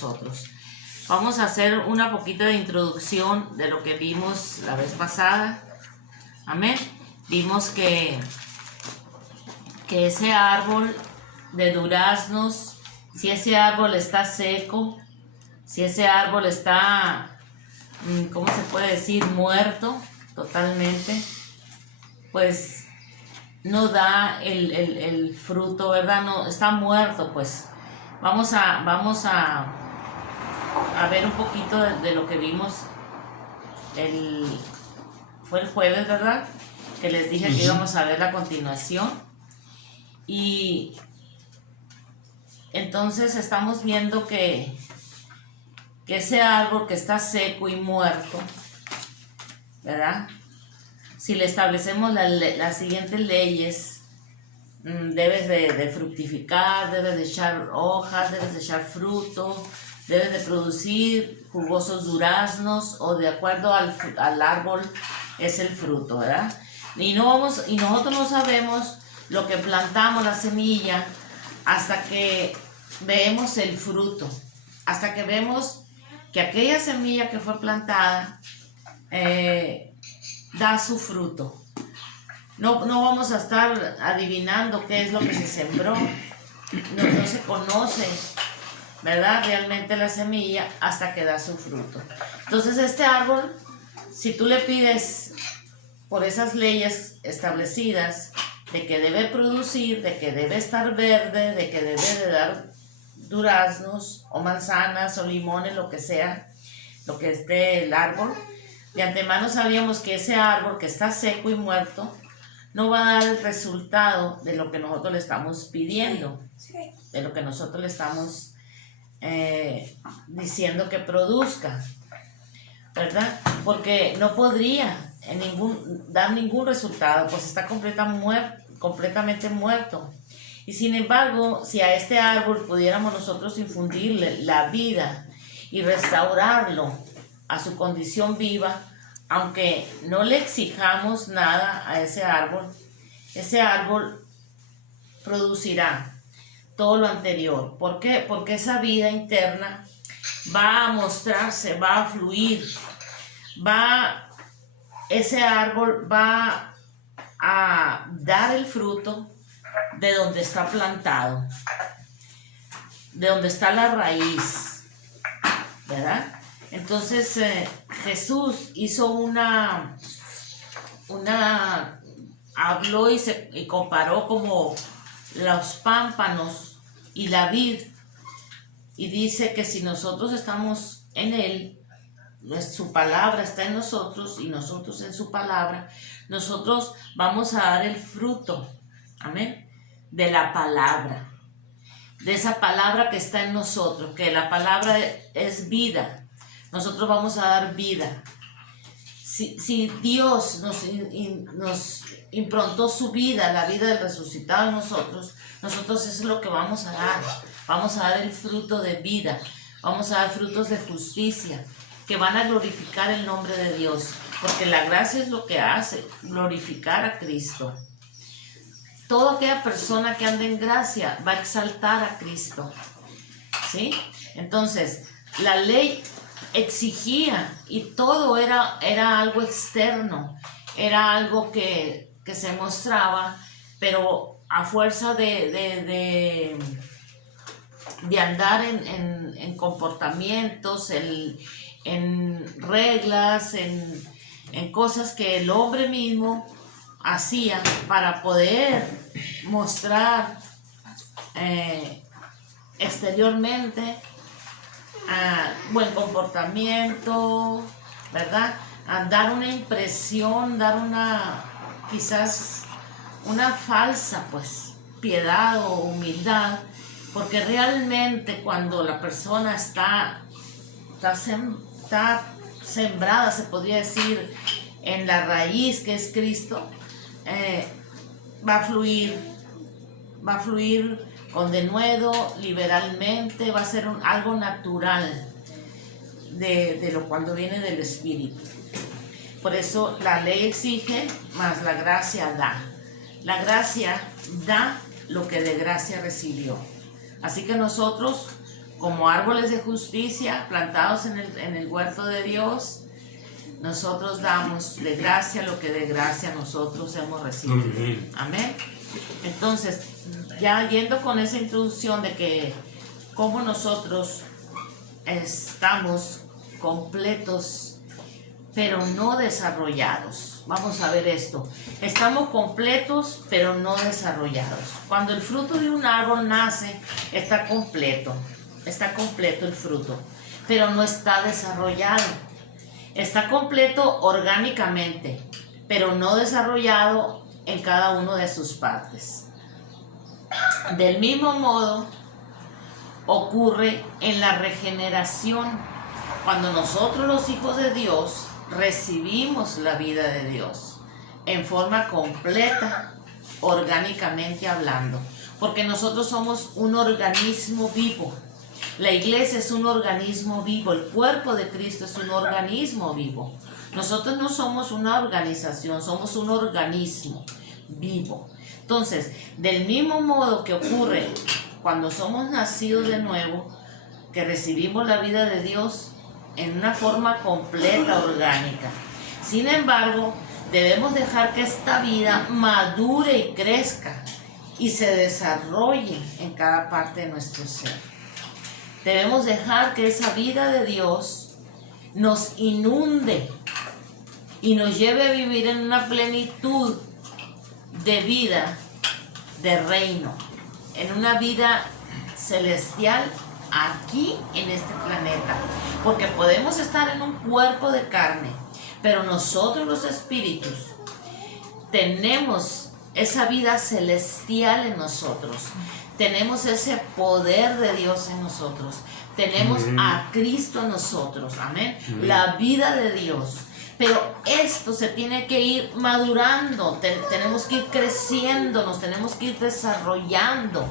nosotros. Vamos a hacer una poquita de introducción de lo que vimos la vez pasada. Amén. Vimos que ese árbol de duraznos, si ese árbol está seco, si ese árbol está, ¿cómo se puede decir?, muerto totalmente, pues no da el fruto, ¿verdad? No, está muerto, pues. Vamos a ver un poquito de lo que vimos fue el jueves, ¿verdad? Que les dije que íbamos a ver la continuación. Y entonces estamos viendo que ese árbol que está seco y muerto, ¿verdad? Si le establecemos las siguientes leyes, debes de fructificar, debes de echar hojas, debes de echar fruto, debes de producir jugosos duraznos, o de acuerdo al árbol es el fruto, ¿verdad? Y nosotros no sabemos lo que plantamos, la semilla, hasta que vemos el fruto, hasta que vemos que aquella semilla que fue plantada da su fruto. No vamos a estar adivinando qué es lo que se sembró. No se conoce, ¿verdad?, realmente la semilla hasta que da su fruto. Entonces este árbol, si tú le pides por esas leyes establecidas de que debe producir, de que debe estar verde, de que debe de dar duraznos o manzanas o limones, lo que sea, lo que esté el árbol, de antemano sabíamos que ese árbol que está seco y muerto no va a dar el resultado de lo que nosotros le estamos pidiendo, de lo que nosotros le estamos diciendo que produzca, ¿verdad? Porque no podría dar ningún resultado, pues está completamente muerto. Y sin embargo, si a este árbol pudiéramos nosotros infundirle la vida y restaurarlo a su condición viva, aunque no le exijamos nada a ese árbol producirá todo lo anterior. ¿Por qué? Porque esa vida interna va a mostrarse, va a fluir, ese árbol va a dar el fruto de donde está plantado, de donde está la raíz, ¿verdad? Entonces Jesús hizo habló y comparó como los pámpanos y la vid, y dice que si nosotros estamos en Él, su palabra está en nosotros y nosotros en su palabra, nosotros vamos a dar el fruto, amén, de la palabra, de esa palabra que está en nosotros, que la palabra es vida. Nosotros vamos a dar vida. Si Dios nos improntó su vida, la vida del resucitado en nosotros eso es lo que vamos a dar. Vamos a dar el fruto de vida, vamos a dar frutos de justicia, que van a glorificar el nombre de Dios, porque la gracia es lo que hace, glorificar a Cristo. Toda aquella persona que anda en gracia va a exaltar a Cristo, ¿sí? Entonces, la ley exigía, y todo era algo externo, era algo que se mostraba, pero a fuerza de andar en comportamientos, en reglas, en cosas que el hombre mismo hacía para poder mostrar exteriormente buen comportamiento, ¿verdad? Dar una impresión, quizás una falsa, pues, piedad o humildad, porque realmente cuando la persona está sembrada, se podría decir, en la raíz que es Cristo, va a fluir con denuedo, liberalmente, va a ser algo natural de lo cuando viene del Espíritu. Por eso la ley exige, mas la gracia da. La gracia da lo que de gracia recibió. Así que nosotros como árboles de justicia plantados en el huerto de Dios, nosotros damos de gracia lo que de gracia nosotros hemos recibido. Amén. Entonces, ya yendo con esa introducción de que cómo nosotros estamos completos, pero no desarrollados. Vamos a ver esto. Estamos completos, pero no desarrollados. Cuando el fruto de un árbol nace, está completo el fruto, pero no está desarrollado. Está completo orgánicamente, pero no desarrollado en cada una de sus partes. Del mismo modo, ocurre en la regeneración. Cuando nosotros, los hijos de Dios, recibimos la vida de Dios en forma completa, orgánicamente hablando, porque nosotros somos un organismo vivo. La iglesia es un organismo vivo, el cuerpo de Cristo es un organismo vivo. Nosotros no somos una organización, somos un organismo vivo. Entonces, del mismo modo que ocurre cuando somos nacidos de nuevo, que recibimos la vida de Dios en una forma completa, orgánica. Sin embargo, debemos dejar que esta vida madure y crezca y se desarrolle en cada parte de nuestro ser. Debemos dejar que esa vida de Dios nos inunde y nos lleve a vivir en una plenitud de vida, de reino, en una vida celestial aquí en este planeta. Porque podemos estar en un cuerpo de carne, pero nosotros los espíritus tenemos esa vida celestial en nosotros. Tenemos ese poder de Dios en nosotros. Tenemos a Cristo en nosotros. Amén. La vida de Dios. Pero esto se tiene que ir madurando. Tenemos que ir creciendo. Nos tenemos que ir desarrollando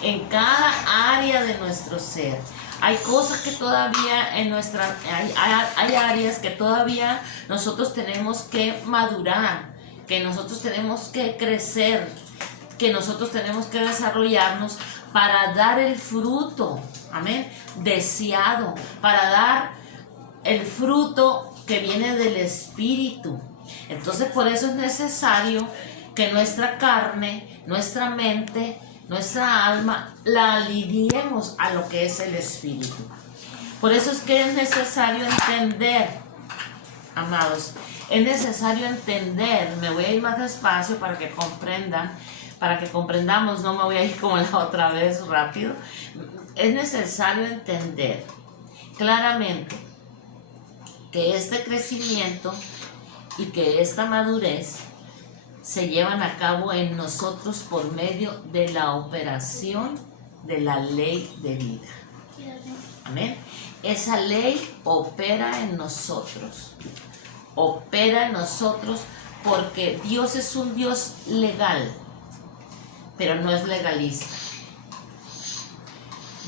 en cada área de nuestro ser. Hay cosas que todavía hay áreas que todavía nosotros tenemos que madurar, que nosotros tenemos que crecer, que nosotros tenemos que desarrollarnos para dar el fruto, amén, deseado, para dar el fruto que viene del Espíritu. Entonces, por eso es necesario que nuestra carne, nuestra mente, nuestra alma, la alineemos a lo que es el Espíritu. Por eso es que es necesario entender, amados, es necesario entender, me voy a ir más despacio para que comprendan, para que comprendamos, no me voy a ir como la otra vez rápido. Es necesario entender claramente que este crecimiento y que esta madurez se llevan a cabo en nosotros por medio de la operación de la ley de vida. Amén. Esa ley opera en nosotros. Opera en nosotros porque Dios es un Dios legal, pero no es legalista.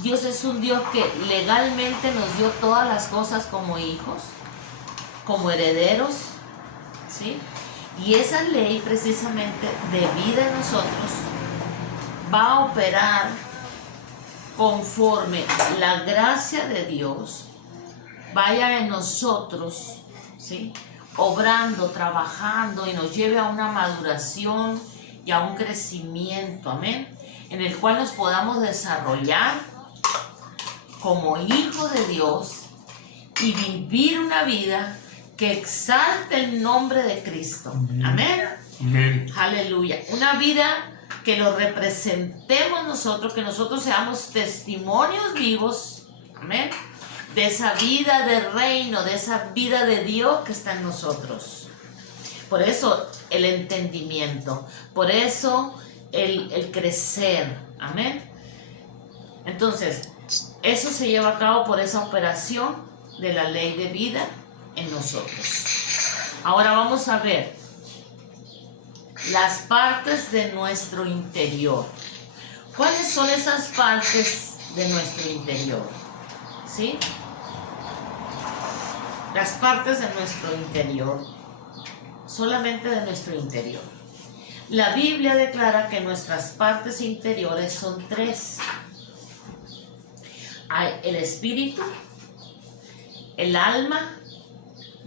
Dios es un Dios que legalmente nos dio todas las cosas como hijos, como herederos, ¿sí? Y esa ley precisamente de vida en nosotros va a operar conforme la gracia de Dios vaya en nosotros, ¿sí? Obrando, trabajando y nos lleve a una maduración y a un crecimiento, amén, en el cual nos podamos desarrollar como hijos de Dios y vivir una vida que exalte el nombre de Cristo. Amén. Amén. Aleluya. Una vida que lo representemos nosotros, que nosotros seamos testimonios vivos, amén, de esa vida de reino, de esa vida de Dios que está en nosotros. Por eso el entendimiento, por eso el crecer, amén. Entonces, eso se lleva a cabo por esa operación de la ley de vida en nosotros. Ahora vamos a ver las partes de nuestro interior. ¿Cuáles son esas partes de nuestro interior? ¿Sí? Las partes de nuestro interior, solamente de nuestro interior. La Biblia declara que nuestras partes interiores son 3. hay el espíritu, el alma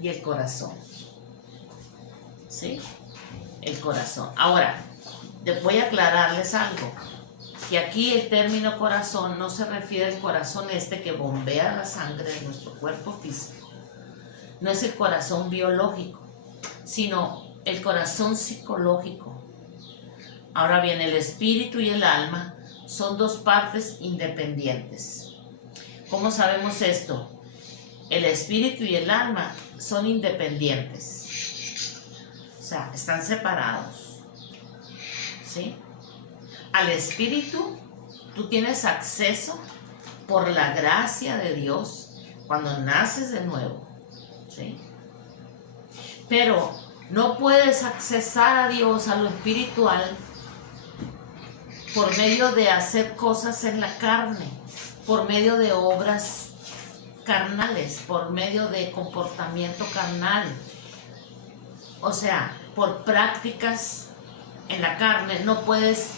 y el corazón. ¿Sí? El corazón. Ahora, voy a aclararles algo. Que aquí el término corazón no se refiere al corazón que bombea la sangre de nuestro cuerpo físico. No es el corazón biológico, sino el corazón psicológico. Ahora bien, el espíritu y el alma son dos partes independientes. ¿Cómo sabemos esto? El espíritu y el alma son independientes. O sea, están separados. ¿Sí? Al espíritu tú tienes acceso por la gracia de Dios cuando naces de nuevo. ¿Sí? Pero no puedes accesar a Dios, a lo espiritual, por medio de hacer cosas en la carne, por medio de obras carnales, por medio de comportamiento carnal. O sea, por prácticas en la carne no puedes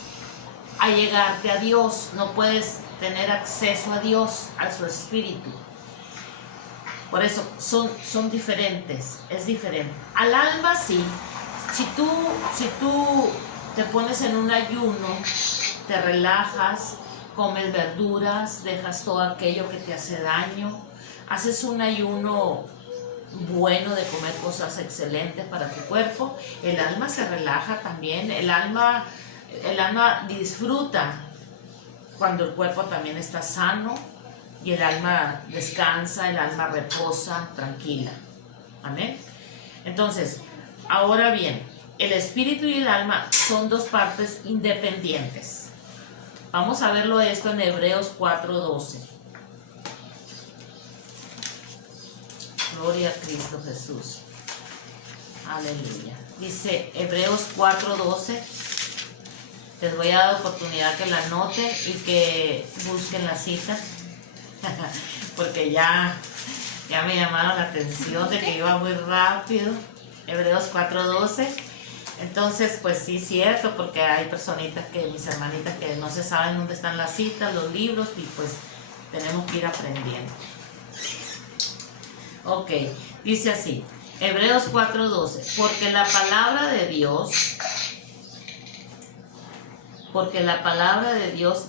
allegarte a Dios, no puedes tener acceso a Dios, a su espíritu. Por eso son diferentes, es diferente. Al alma sí, si tú te pones en un ayuno, te relajas, comes verduras, dejas todo aquello que te hace daño, haces un ayuno bueno de comer cosas excelentes para tu cuerpo, el alma se relaja también, el alma disfruta cuando el cuerpo también está sano y el alma descansa, el alma reposa tranquila. Amén. Entonces, ahora bien, el espíritu y el alma son dos partes independientes. Vamos a verlo esto en Hebreos 4:12. Gloria a Cristo Jesús. Aleluya. Dice Hebreos 4:12. Les voy a dar oportunidad que la anoten y que busquen la cita. Porque ya me llamaron la atención de que iba muy rápido. Hebreos 4:12. Entonces, pues sí, cierto, porque hay personitas mis hermanitas que no se saben dónde están las citas, los libros, y pues tenemos que ir aprendiendo. Ok, dice así, Hebreos 4:12, porque la palabra de Dios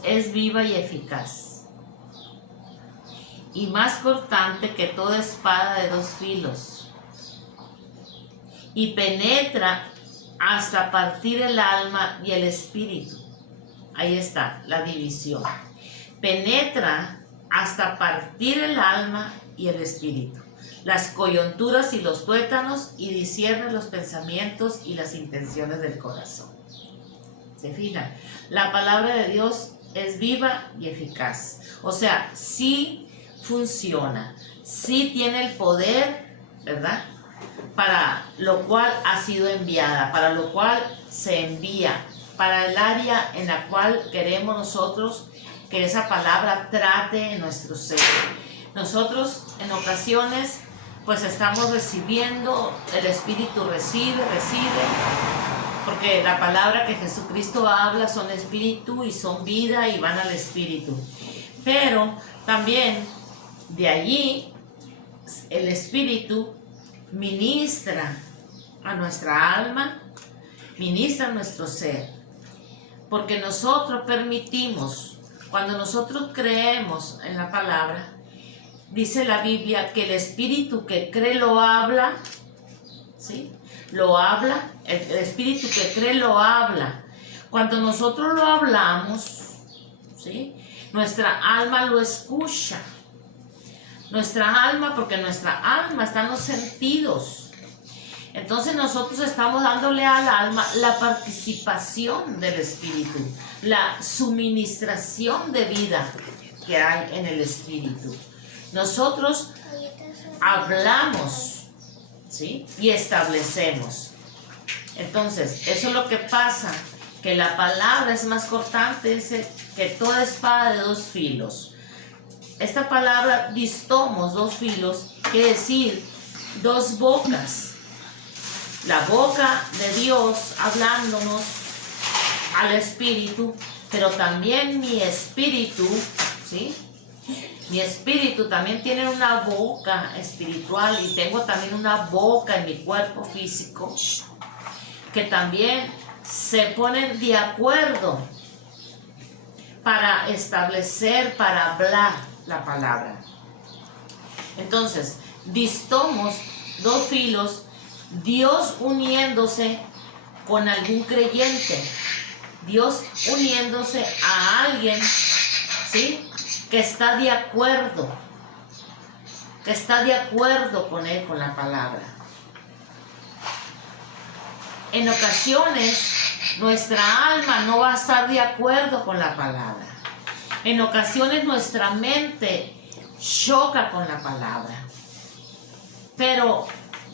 es viva y eficaz, y más cortante que toda espada de dos filos, y penetra hasta partir el alma y el espíritu. Ahí está la división. Penetra hasta partir el alma y el espíritu, las coyunturas y los tuétanos, y discierne los pensamientos y las intenciones del corazón. ¿Se fijan? La palabra de Dios es viva y eficaz. O sea, sí funciona, sí tiene el poder, ¿verdad? Para lo cual ha sido enviada, para lo cual se envía, para el área en la cual queremos nosotros que esa palabra trate en nuestro ser. Nosotros en ocasiones pues estamos recibiendo, el Espíritu recibe, porque la palabra que Jesucristo habla son espíritu y son vida y van al espíritu. Pero también de allí el espíritu ministra a nuestra alma, ministra a nuestro ser, porque nosotros permitimos, cuando nosotros creemos en la palabra, dice la Biblia que el espíritu que cree lo habla, ¿sí? Lo habla, el espíritu que cree lo habla. Cuando nosotros lo hablamos, ¿sí? Nuestra alma lo escucha. Nuestra alma, porque nuestra alma está en los sentidos. Entonces nosotros estamos dándole al alma la participación del espíritu, la suministración de vida que hay en el espíritu. Nosotros hablamos, ¿sí? Y establecemos. Entonces, eso es lo que pasa, que la palabra es más cortante que toda espada de dos filos. Esta palabra distomos, dos filos, quiere decir dos bocas. La boca de Dios hablándonos al espíritu, pero también mi espíritu, ¿sí? Mi espíritu también tiene una boca espiritual y tengo también una boca en mi cuerpo físico que también se ponen de acuerdo para establecer, para hablar la palabra. Entonces, distomos, dos filos, Dios uniéndose con algún creyente, Dios uniéndose a alguien, ¿sí?, que está de acuerdo con él, con la palabra. En ocasiones, nuestra alma no va a estar de acuerdo con la palabra. En ocasiones, nuestra mente choca con la palabra. Pero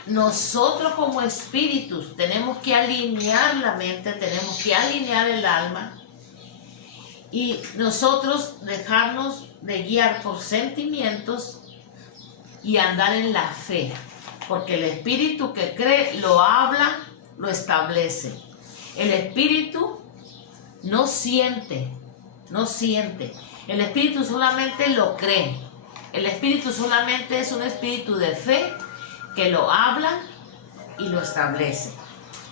nosotros como espíritus tenemos que alinear la mente, tenemos que alinear el alma y nosotros dejarnos de guiar por sentimientos y andar en la fe. Porque el espíritu que cree lo habla, lo establece. El espíritu no siente. El espíritu solamente lo cree. El espíritu solamente es un espíritu de fe que lo habla y lo establece,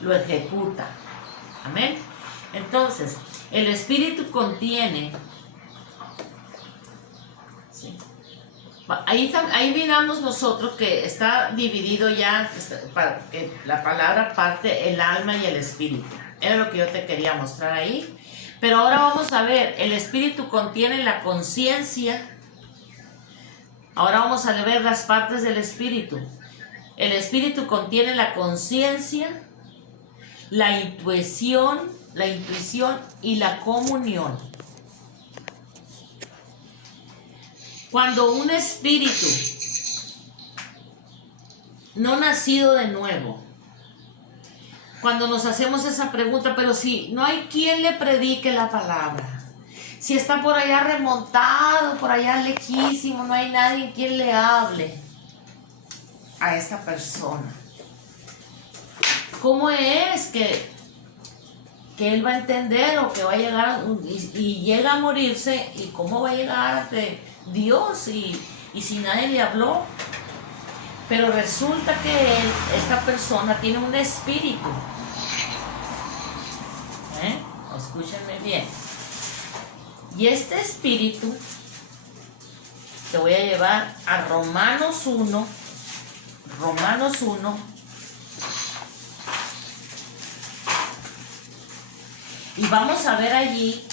lo ejecuta. Amén. Entonces, el espíritu contiene, ¿sí?, ahí miramos nosotros que está dividido ya, para que la palabra parte el alma y el espíritu. Era lo que yo te quería mostrar ahí. Pero ahora vamos a ver, el espíritu contiene la conciencia. Ahora vamos a ver las partes del espíritu. El espíritu contiene la conciencia, la intuición y la comunión. Cuando un espíritu no nacido de nuevo, cuando nos hacemos esa pregunta, pero si no hay quien le predique la palabra, si está por allá remontado, por allá lejísimo, no hay nadie quien le hable a esta persona, ¿cómo es que él va a entender o que va a llegar y llega a morirse? ¿Y cómo va a llegar ante Dios y si nadie le habló? Pero resulta que esta persona tiene un espíritu. Escúchenme bien. Y este espíritu, te voy a llevar a Romanos 1. Y vamos a ver allí,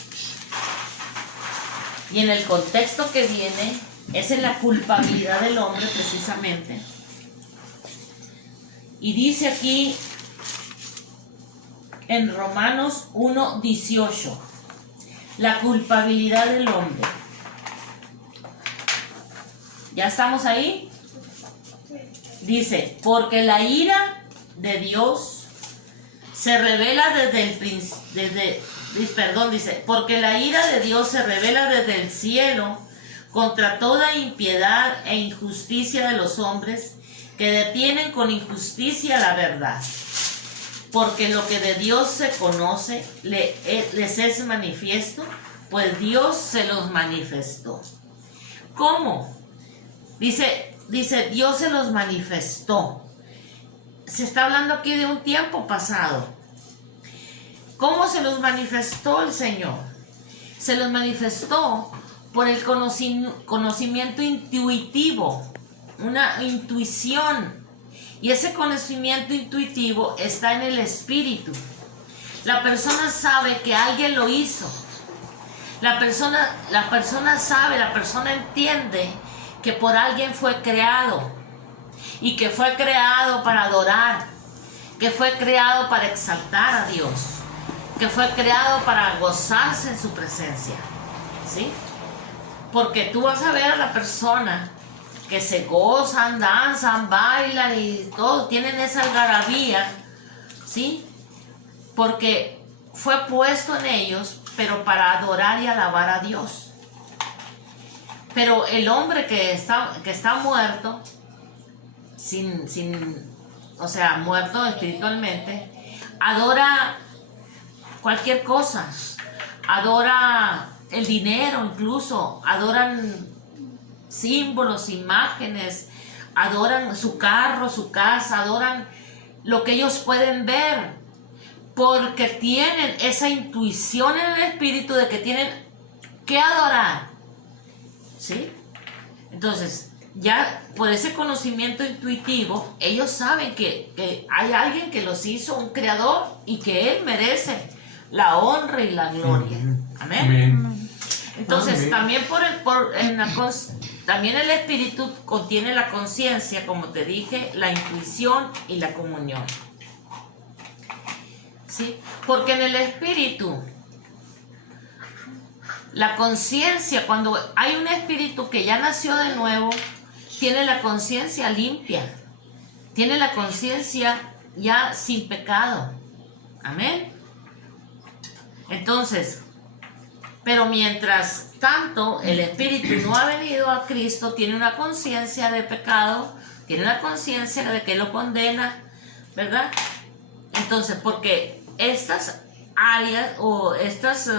y en el contexto que viene, es en la culpabilidad del hombre precisamente. Y dice aquí en Romanos 1:18, la culpabilidad del hombre. ¿Ya estamos ahí? Dice, porque la ira de Dios se revela porque la ira de Dios se revela desde el cielo contra toda impiedad e injusticia de los hombres que detienen con injusticia la verdad. Porque lo que de Dios se conoce les es manifiesto, pues Dios se los manifestó. ¿Cómo? Dice, Dios se los manifestó. Se está hablando aquí de un tiempo pasado. ¿Cómo se los manifestó el Señor? Se los manifestó por el conocimiento intuitivo, una intuición. Y ese conocimiento intuitivo está en el espíritu. La persona sabe que alguien lo hizo. La persona sabe, la persona entiende que por alguien fue creado. Y que fue creado para adorar. Que fue creado para exaltar a Dios. Que fue creado para gozarse en su presencia. ¿Sí? Porque tú vas a ver a la persona que se gozan, danzan, bailan y todo, tienen esa algarabía, ¿sí? Porque fue puesto en ellos, pero para adorar y alabar a Dios. Pero el hombre que está muerto, o sea, muerto espiritualmente, adora cualquier cosa, adora el dinero, incluso adoran símbolos, imágenes, adoran su carro, su casa, adoran lo que ellos pueden ver, porque tienen esa intuición en el espíritu de que tienen que adorar, ¿sí? Entonces, ya por ese conocimiento intuitivo, ellos saben que hay alguien que los hizo, un creador, y que Él merece la honra y la gloria. Amén. Amén. Entonces, Amén. también también el espíritu contiene la conciencia, como te dije, la intuición y la comunión. ¿Sí? Porque en el espíritu, la conciencia, cuando hay un espíritu que ya nació de nuevo, tiene la conciencia limpia, tiene la conciencia ya sin pecado. Amén. Entonces, pero mientras tanto el espíritu no ha venido a Cristo, tiene una conciencia de pecado, tiene una conciencia de que lo condena, ¿verdad? Entonces, porque estas áreas o estas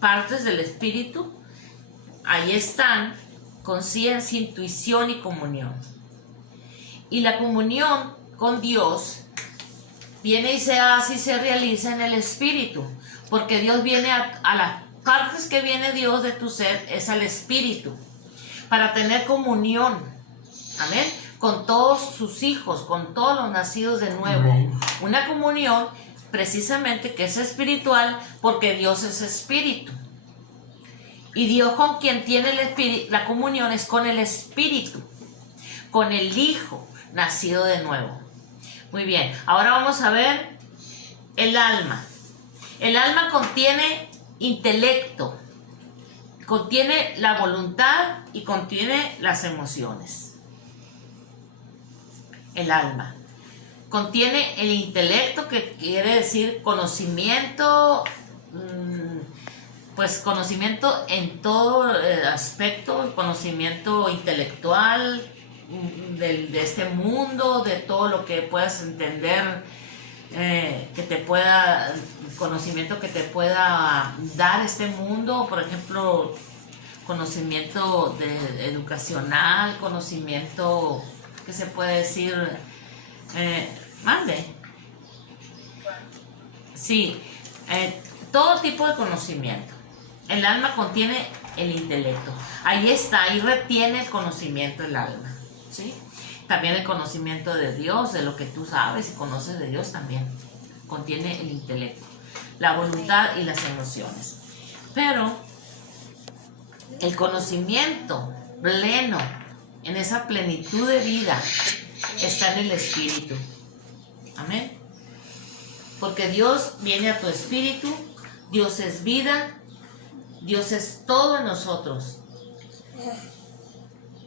partes del espíritu, ahí están: conciencia, intuición y comunión. Y la comunión con Dios viene y se hace y se realiza en el espíritu, porque Dios viene a las partes que viene Dios de tu ser, es al espíritu, para tener comunión, amén, con todos sus hijos, con todos los nacidos de nuevo. Amén. Una comunión precisamente que es espiritual, porque Dios es espíritu. Y Dios con quien tiene la comunión es con el Espíritu, con el Hijo nacido de nuevo. Muy bien, ahora vamos a ver el alma. El alma contiene intelecto, contiene la voluntad y contiene las emociones. El alma contiene el intelecto, que quiere decir conocimiento, pues conocimiento en todo aspecto, conocimiento intelectual de este mundo, de todo lo que puedas entender, conocimiento que te pueda dar este mundo, por ejemplo, conocimiento educacional, conocimiento, ¿qué se puede decir? Mande. Sí, todo tipo de conocimiento. El alma contiene el intelecto. Ahí está, ahí retiene el conocimiento el alma, ¿sí? También el conocimiento de Dios, de lo que tú sabes y conoces de Dios también. Contiene el intelecto, la voluntad y las emociones. Pero el conocimiento pleno, en esa plenitud de vida, está en el espíritu. Amén. Porque Dios viene a tu espíritu, Dios es vida, Dios es todo en nosotros.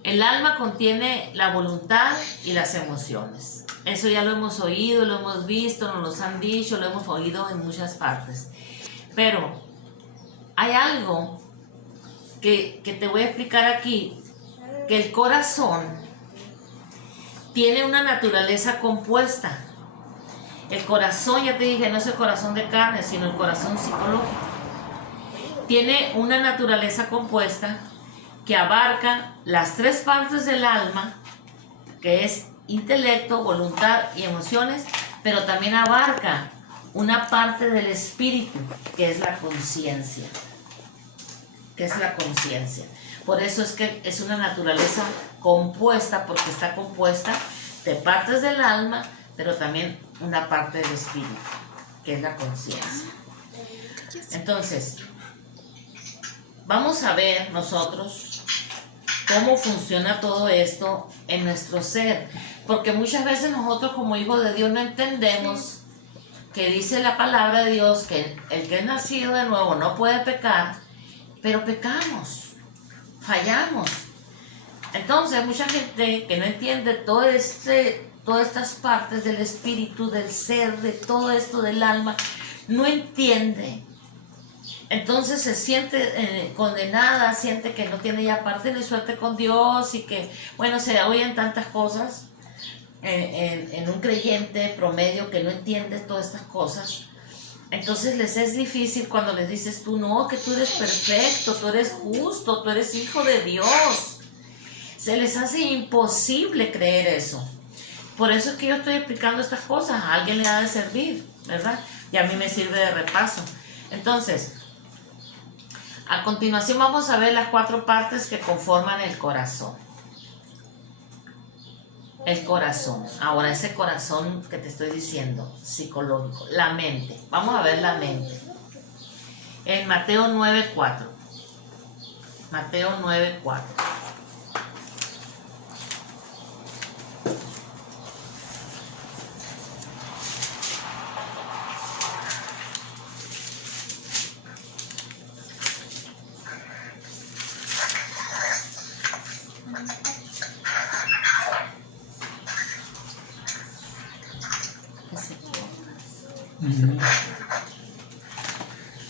El alma contiene la voluntad y las emociones. Eso ya lo hemos oído, lo hemos visto, nos lo han dicho, lo hemos oído en muchas partes. Pero hay algo que te voy a explicar aquí, que el corazón tiene una naturaleza compuesta. El corazón, ya te dije, no es el corazón de carne, sino el corazón psicológico. Tiene una naturaleza compuesta que abarca las tres partes del alma, que es intelecto, voluntad y emociones, pero también abarca una parte del espíritu, que es la conciencia. Por eso es que es una naturaleza compuesta, porque está compuesta de partes del alma, pero también una parte del espíritu, que es la conciencia. Entonces, vamos a ver nosotros cómo funciona todo esto en nuestro ser, porque muchas veces nosotros como hijos de Dios no entendemos que dice la palabra de Dios que el que es nacido de nuevo no puede pecar, pero pecamos, fallamos. Entonces mucha gente que no entiende todas estas partes del espíritu, del ser, de todo esto del alma, no entiende. Entonces se siente condenada, siente que no tiene ya parte de suerte con Dios y que, bueno, se oyen tantas cosas en un creyente promedio que no entiende todas estas cosas. Entonces les es difícil cuando les dices tú, no, que tú eres perfecto, tú eres justo, tú eres hijo de Dios. se les hace imposible creer eso. Por eso es que yo estoy explicando estas cosas. A alguien le ha de servir, ¿verdad? Y a mí me sirve de repaso. Entonces, a continuación vamos a ver las 4 partes que conforman el corazón. El corazón. Ahora, ese corazón que te estoy diciendo, psicológico, la mente. Vamos a ver la mente. En Mateo 9:4. Mateo 9:4.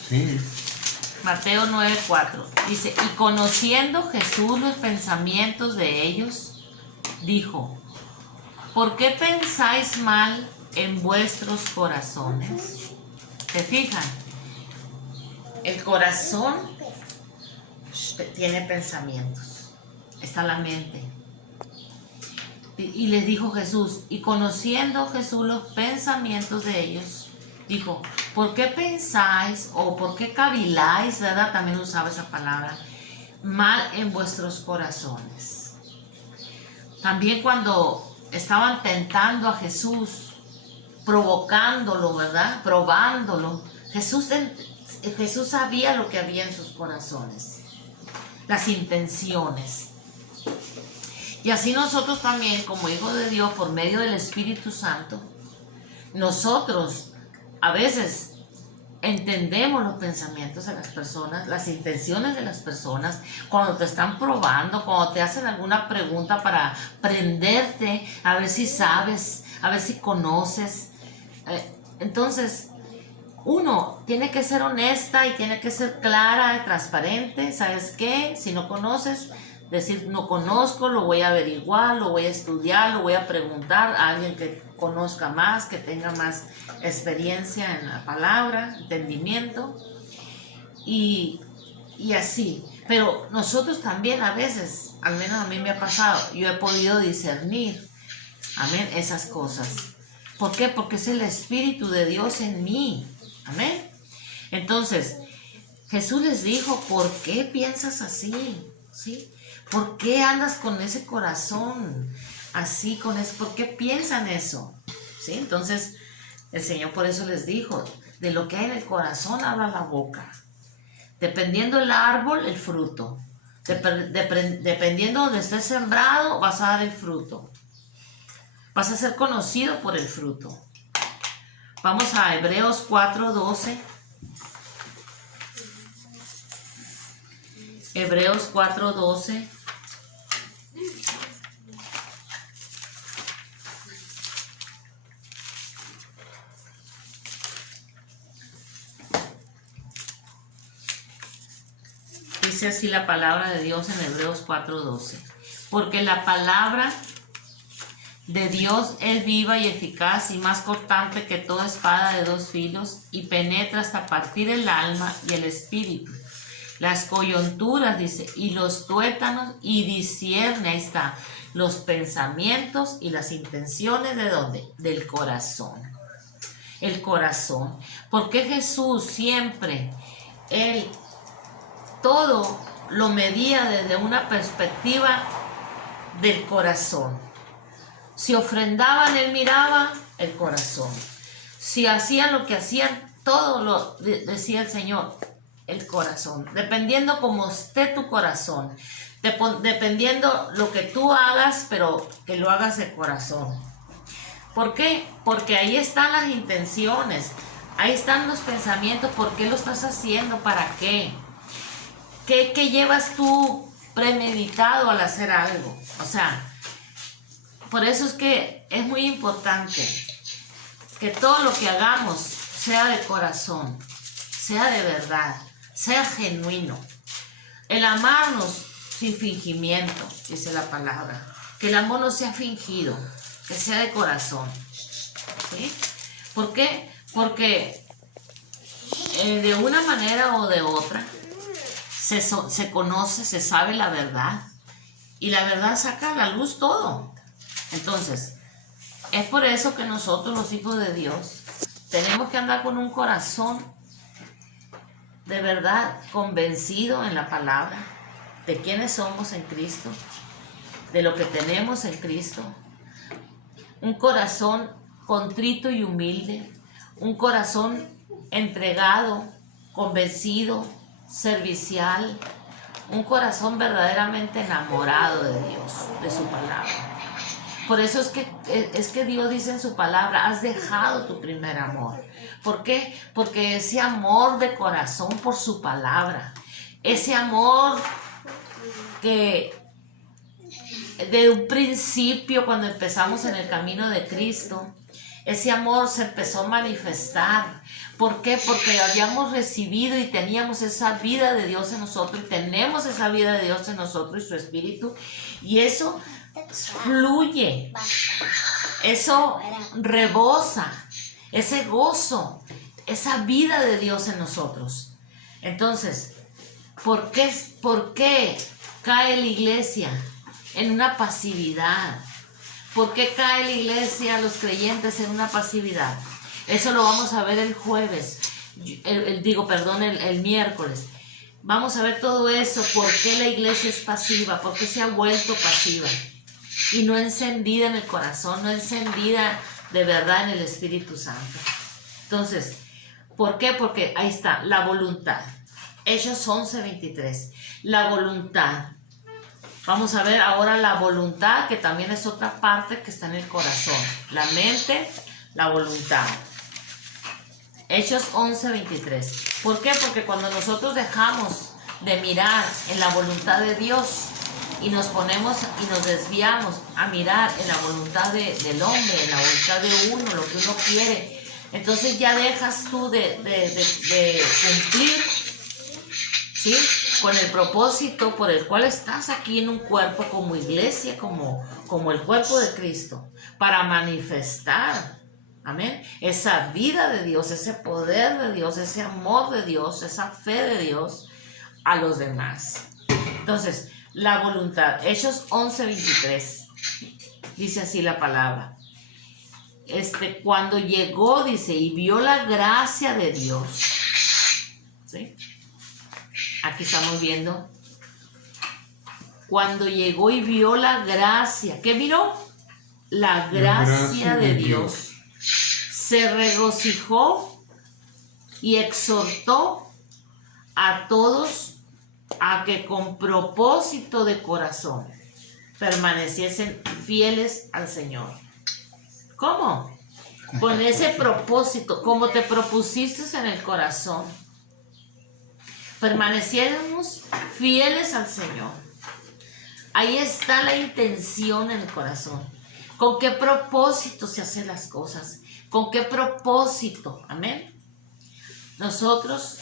Sí. Mateo 9:4 dice, y conociendo Jesús los pensamientos de ellos, dijo, ¿por qué pensáis mal en vuestros corazones? ¿Se fijan? El corazón tiene pensamientos, está la mente. Y les dijo Jesús, y conociendo Jesús los pensamientos de ellos, dijo, ¿por qué pensáis o por qué caviláis, verdad? También usaba esa palabra, mal en vuestros corazones. También cuando estaban tentando a Jesús, provocándolo, ¿verdad? Probándolo, Jesús sabía lo que había en sus corazones, las intenciones. Y así nosotros también, como hijos de Dios, por medio del Espíritu Santo, nosotros a veces entendemos los pensamientos de las personas, las intenciones de las personas, cuando te están probando, cuando te hacen alguna pregunta para prenderte, a ver si sabes, a ver si conoces. Entonces, uno tiene que ser honesta y tiene que ser clara y transparente. ¿Sabes qué? Si no conoces, decir no conozco, lo voy a averiguar, lo voy a estudiar, lo voy a preguntar a alguien que conozca más, que tenga más experiencia en la palabra, entendimiento y así. Pero nosotros también a veces, al menos a mí me ha pasado, yo he podido discernir, amén, esas cosas. ¿Por qué? Porque es el Espíritu de Dios en mí, amén. Entonces, Jesús les dijo, ¿por qué piensas así? ¿Sí? ¿Por qué andas con ese corazón así, por qué piensan eso? ¿Sí? Entonces, el Señor por eso les dijo, de lo que hay en el corazón habla la boca. Dependiendo el árbol, el fruto. Dependiendo donde estés sembrado, vas a dar el fruto. Vas a ser conocido por el fruto. Vamos a Hebreos 4:12. Hebreos 4:12. Dice así la palabra de Dios en Hebreos 4:12. Porque la palabra de Dios es viva y eficaz y más cortante que toda espada de 2 filos y penetra hasta partir el alma y el espíritu, las coyunturas, dice, y los tuétanos, y discierne, ahí está, los pensamientos y las intenciones ¿de dónde? Del corazón. El corazón. Porque Jesús siempre, Él todo lo medía desde una perspectiva del corazón. Si ofrendaban, Él miraba el corazón. Si hacían lo que hacían, todo lo decía el Señor, el corazón. Dependiendo cómo esté tu corazón, dependiendo lo que tú hagas, pero que lo hagas de corazón. ¿Por qué? Porque ahí están las intenciones, ahí están los pensamientos. ¿Por qué lo estás haciendo? ¿Para qué? ¿Qué llevas tú premeditado al hacer algo? O sea, por eso es que es muy importante que todo lo que hagamos sea de corazón, sea de verdad, sea genuino. El amarnos sin fingimiento, dice la palabra. Que el amor no sea fingido, que sea de corazón. ¿Sí? ¿Por qué? Porque de una manera o de otra se conoce, se sabe la verdad. y la verdad saca a la luz todo. Entonces, es por eso que nosotros los hijos de Dios tenemos que andar con un corazón de verdad convencido en la palabra de quiénes somos en Cristo, de lo que tenemos en Cristo, un corazón contrito y humilde, un corazón entregado, convencido, servicial, un corazón verdaderamente enamorado de Dios, de su palabra. Por eso es que Dios dice en su palabra, has dejado tu primer amor. ¿Por qué? Porque ese amor de corazón por su palabra, ese amor que de un principio, cuando empezamos en el camino de Cristo, ese amor se empezó a manifestar. ¿Por qué? Porque habíamos recibido y teníamos esa vida de Dios en nosotros, y tenemos esa vida de Dios en nosotros y su Espíritu, y eso fluye, eso rebosa, ese gozo, esa vida de Dios en nosotros. Entonces, ¿por qué cae la iglesia en una pasividad? ¿Por qué cae la iglesia, los creyentes, en una pasividad? Eso lo vamos a ver el jueves, el miércoles. Vamos a ver todo eso, por qué la iglesia es pasiva, por qué se ha vuelto pasiva y no encendida en el corazón, no encendida de verdad en el Espíritu Santo. Entonces, ¿por qué? Porque ahí está, la voluntad. Hechos 11:23, la voluntad. Vamos a ver ahora la voluntad, que también es otra parte que está en el corazón. La mente, la voluntad. Hechos 11:23. ¿Por qué? Porque cuando nosotros dejamos de mirar en la voluntad de Dios y nos ponemos y nos desviamos a mirar en la voluntad del hombre, en la voluntad de uno, lo que uno quiere, entonces ya dejas tú de cumplir, ¿sí?, con el propósito por el cual estás aquí en un cuerpo como iglesia, como el cuerpo de Cristo, para manifestar, amén, esa vida de Dios, ese poder de Dios, ese amor de Dios, esa fe de Dios a los demás. Entonces, la voluntad. Hechos 11:23 dice así la palabra. Cuando llegó, dice, y vio la gracia de Dios, ¿sí? Aquí estamos viendo. Cuando llegó y vio la gracia, ¿qué miró? La gracia de Dios. Se regocijó y exhortó a todos a que con propósito de corazón permaneciesen fieles al Señor. ¿Cómo? Con ese propósito, como te propusiste en el corazón, permaneciéramos fieles al Señor. Ahí está la intención en el corazón. ¿Con qué propósito se hacen las cosas? ¿Con qué propósito? Amén. Nosotros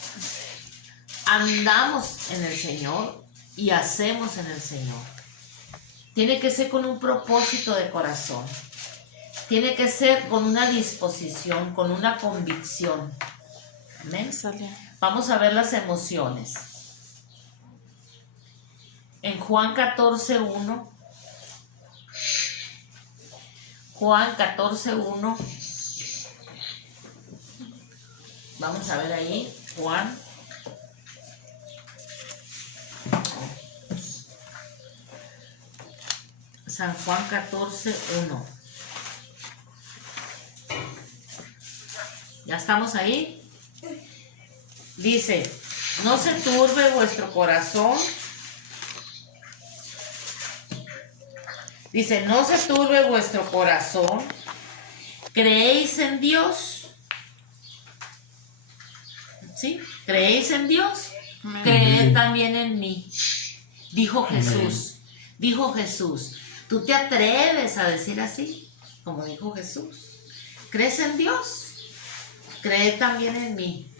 andamos en el Señor y hacemos en el Señor. Tiene que ser con un propósito de corazón. Tiene que ser con una disposición, con una convicción. Amén. Vamos a ver las emociones. En Juan 14:1. Juan 14:1. Vamos a ver ahí, Juan. San Juan 14:1. ¿Ya estamos ahí? Dice, no se turbe vuestro corazón. Dice, no se turbe vuestro corazón. ¿Creéis en Dios? ¿Sí? ¿Creéis en Dios? Creed también en mí. Dijo Jesús. Dijo Jesús. ¿Tú te atreves a decir así? Como dijo Jesús. ¿Crees en Dios? Creed también en mí.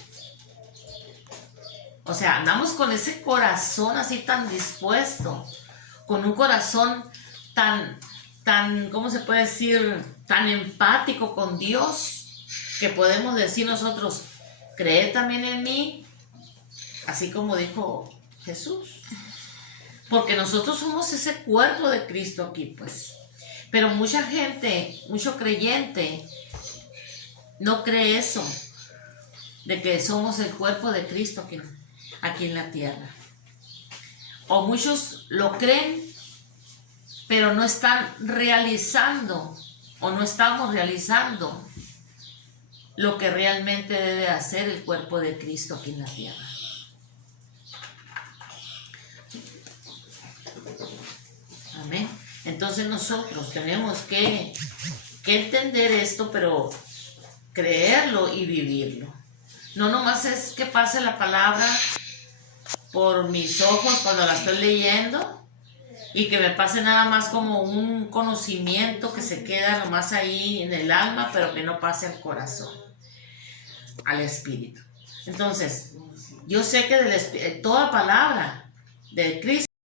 O sea, andamos con ese corazón así tan dispuesto, con un corazón tan, ¿cómo se puede decir? Tan empático con Dios, que podemos decir nosotros, creed también en mí, así como dijo Jesús. porque nosotros somos ese cuerpo de Cristo aquí, pues. Pero mucha gente, mucho creyente, no cree eso, de que somos el cuerpo de Cristo aquí en la tierra. O muchos lo creen, pero no están realizando, o no estamos realizando lo que realmente debe hacer el cuerpo de Cristo aquí en la tierra. Amén. Entonces nosotros tenemos que entender esto, pero creerlo y vivirlo. No nomás es que pase la palabra por mis ojos cuando la estoy leyendo y que me pase nada más como un conocimiento que se queda nomás ahí en el alma, pero que no pase al corazón, al espíritu. Entonces, yo sé que toda palabra de Cristo